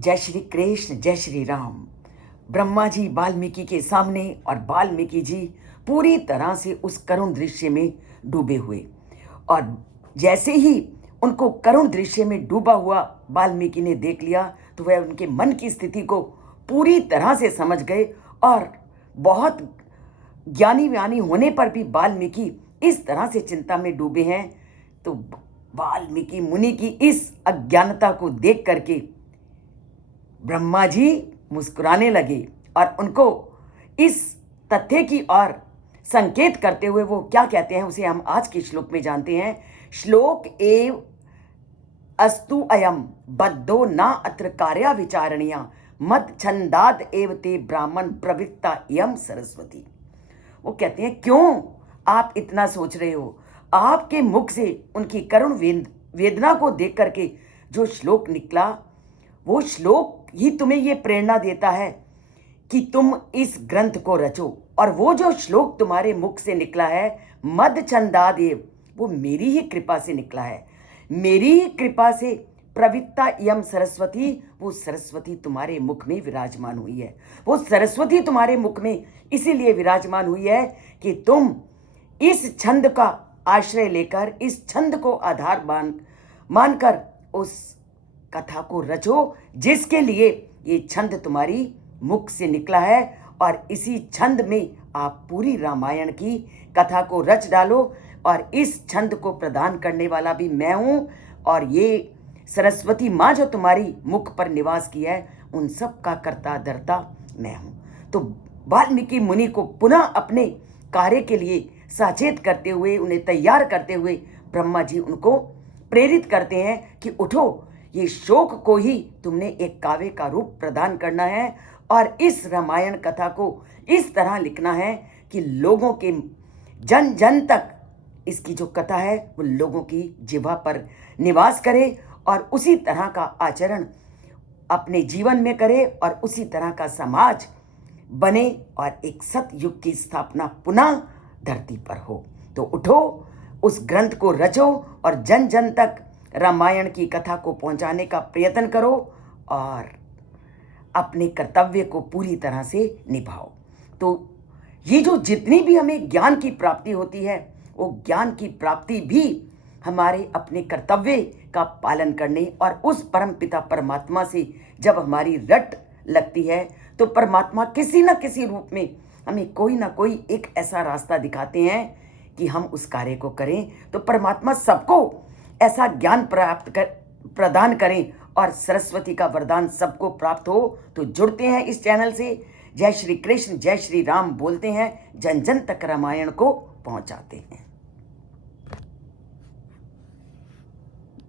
जय श्री कृष्ण, जय श्री राम। ब्रह्मा जी वाल्मीकि के सामने और वाल्मीकि जी पूरी तरह से उस करुण दृश्य में डूबे हुए। और जैसे ही उनको करुण दृश्य में डूबा हुआ वाल्मीकि ने देख लिया तो वह उनके मन की स्थिति को पूरी तरह से समझ गए। और बहुत ज्ञानी व्यानी होने पर भी वाल्मीकि इस तरह से चिंता में डूबे हैं। तो वाल्मीकि मुनि की इस अज्ञानता को देख करके ब्रह्मा जी मुस्कुराने लगे और उनको इस तथ्य की ओर संकेत करते हुए वो क्या कहते हैं उसे हम आज के श्लोक में जानते हैं। श्लोक एव अस्तु अयम बद्धो ना अत्र कार्या विचारणीया मद छंदाद एव ते ब्राह्मण प्रवृत्ता यम सरस्वती। वो कहते हैं क्यों आप इतना सोच रहे हो, आपके मुख से उनकी करुण वेदना को देख करके जो श्लोक निकला वो श्लोक ही तुम्हें ये प्रेरणा देता है कि तुम इस ग्रंथ को रचो। और वो जो श्लोक तुम्हारे मुख से निकला है मद छंदादेव, वो मेरी ही कृपा से निकला है। मेरी ही कृपा से प्रवित्ता यम सरस्वती, वो सरस्वती तुम्हारे मुख में विराजमान हुई है। वो सरस्वती तुम्हारे मुख में इसीलिए विराजमान हुई है कि तुम इस छंद का आश्रय लेकर, इस छंद को आधार मानकर उस कथा को रचो जिसके लिए ये छंद तुम्हारी मुख से निकला है। और इसी छंद में आप पूरी रामायण की कथा को रच डालो। और इस छंद को प्रदान करने वाला भी मैं हूँ, और ये सरस्वती माँ जो तुम्हारी मुख पर निवास की है उन सब का कर्ता धर्ता मैं हूँ। तो वाल्मीकि मुनि को पुनः अपने कार्य के लिए सचेत करते हुए, उन्हें तैयार करते हुए ब्रह्मा जी उनको प्रेरित करते हैं कि उठो, ये शोक को ही तुमने एक काव्य का रूप प्रदान करना है और इस रामायण कथा को इस तरह लिखना है कि लोगों के जन जन तक इसकी जो कथा है वो लोगों की जिह्वा पर निवास करे और उसी तरह का आचरण अपने जीवन में करे और उसी तरह का समाज बने और एक सतयुग की स्थापना पुनः धरती पर हो। तो उठो, उस ग्रंथ को रचो और जन जन तक रामायण की कथा को पहुंचाने का प्रयत्न करो और अपने कर्तव्य को पूरी तरह से निभाओ। तो ये जो जितनी भी हमें ज्ञान की प्राप्ति होती है वो ज्ञान की प्राप्ति भी हमारे अपने कर्तव्य का पालन करने और उस परम पिता परमात्मा से जब हमारी रट लगती है तो परमात्मा किसी न किसी रूप में हमें कोई ना कोई एक ऐसा रास्ता दिखाते हैं कि हम उस कार्य को करें। तो परमात्मा सबको ऐसा ज्ञान प्रदान करें और सरस्वती का वरदान सबको प्राप्त हो। तो जुड़ते हैं इस चैनल से। जय श्री कृष्ण, जय श्री राम बोलते हैं, जन जन तक रामायण को पहुंचाते हैं।